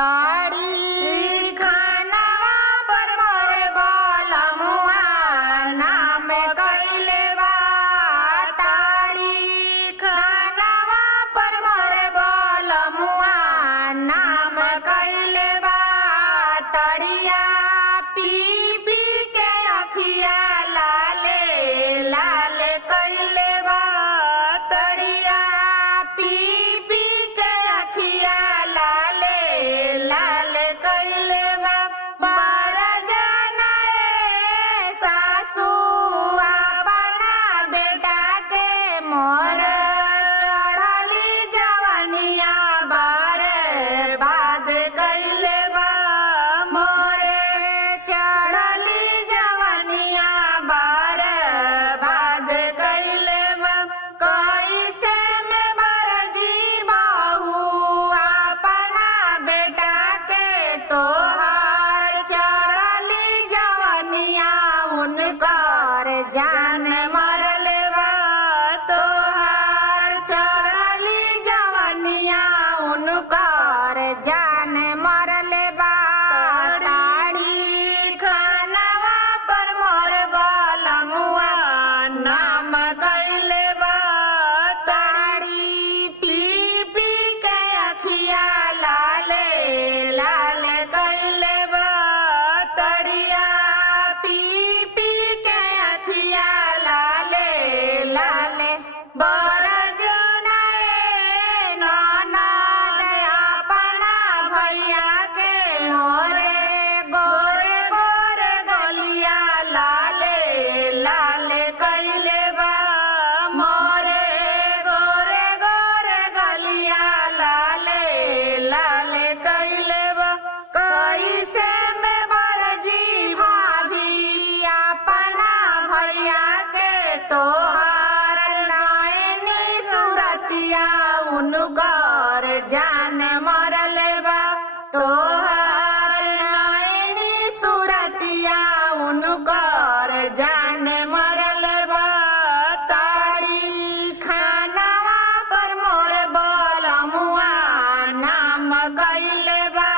ताड़ी खानावा पर मोरे बलमुआ नाम कइले बा। ताड़ी खानावा पर मोरे बलमुआ नाम कइले बा। तड़िया पी पी के अखिया लाले लाल कइले बा। तड़िया पी पी के अखिया लाले लाल कइले बा। बारा जाना ए सासू अपना बेटा के मोर चढ़ली जवनिया बार बाद कइले बा। मोरे चढ़ली जवनिया बार बाद कइले बा। कैसे में बरजी बहू अपना बेटा के तोहार चढ़ली जवनिया उनकर जान मरले बा। तोहार चढ़ली जवनिया उनकर जान मरले बा। ताड़ी खानावा पर मोर बलमुआ नाम कइले बा। ताड़ी पी पी के अखिया लाले लाल कइले बा। तड़िया पी पी के अखिया लाले लाल बरज नए ननद अपना भैया के मोरे गोरे गोरे गलिया लाले लाल कइले बा। मोरे गोरे गोरे गलिया लाले लाल कइले बा। कैसे में बरजी भाभी अपना भैया के तोहार नैनी सुरतिया उनकर जान मरले बा। तोहार नैनी सुरतिया उनकर जान मरले बा। ताड़ी खानावा पर मोर बलमुआ नाम कइले बा।